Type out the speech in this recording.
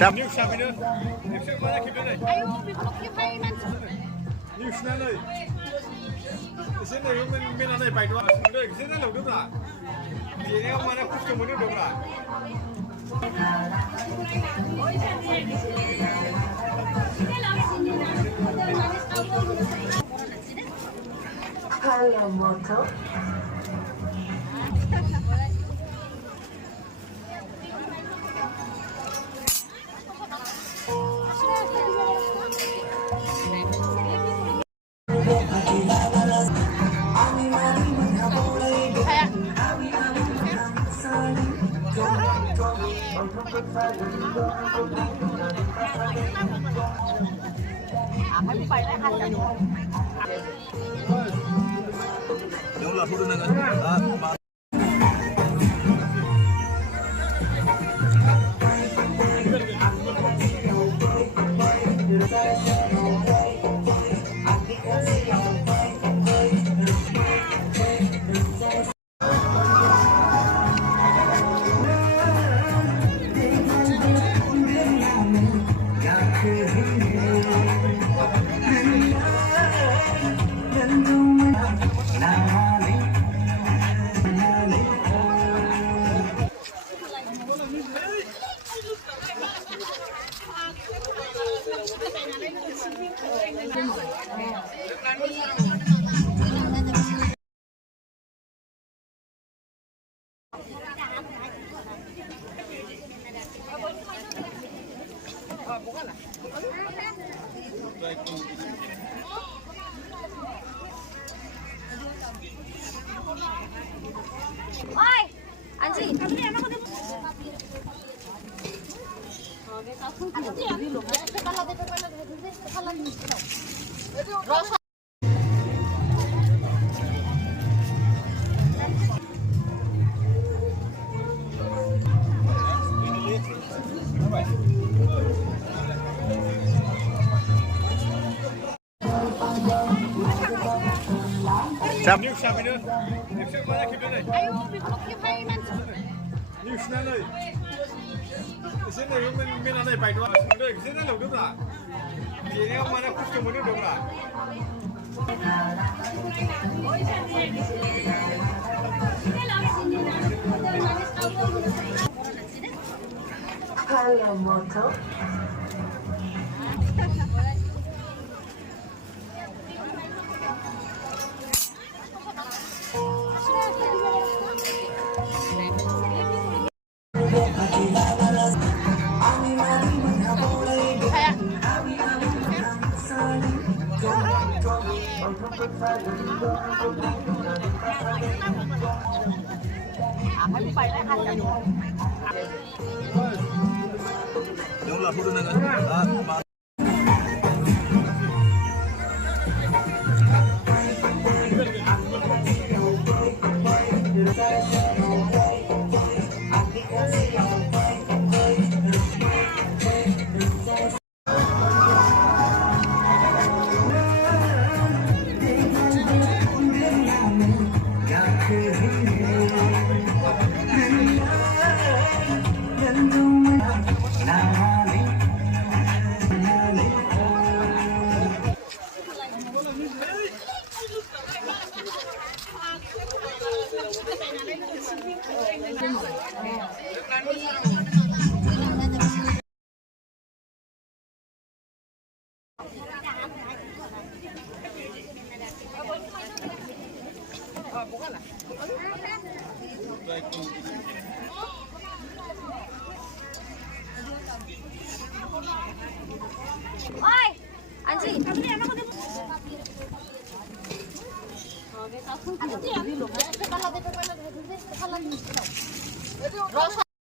Siap. News siapa ini? News mana kita ni? Ayo, kita main. News mana ni? Di sini mình là này bài đó, đây cái này là đúng là. Thì em mà nó cũng không đúng là. Hello, Moto. Đúng là thu đương này. Oi, Anji. Rosa. Siap. News siapa ini? News mana kita ni? Ayo, kita main. News mana ni? Di sini mình là này bài đó, đây cái này là đúng là. Thì em mà nó cũng không đúng là. Hello, Moto. Đúng là thu đương này. Oi, Anji. Rosa.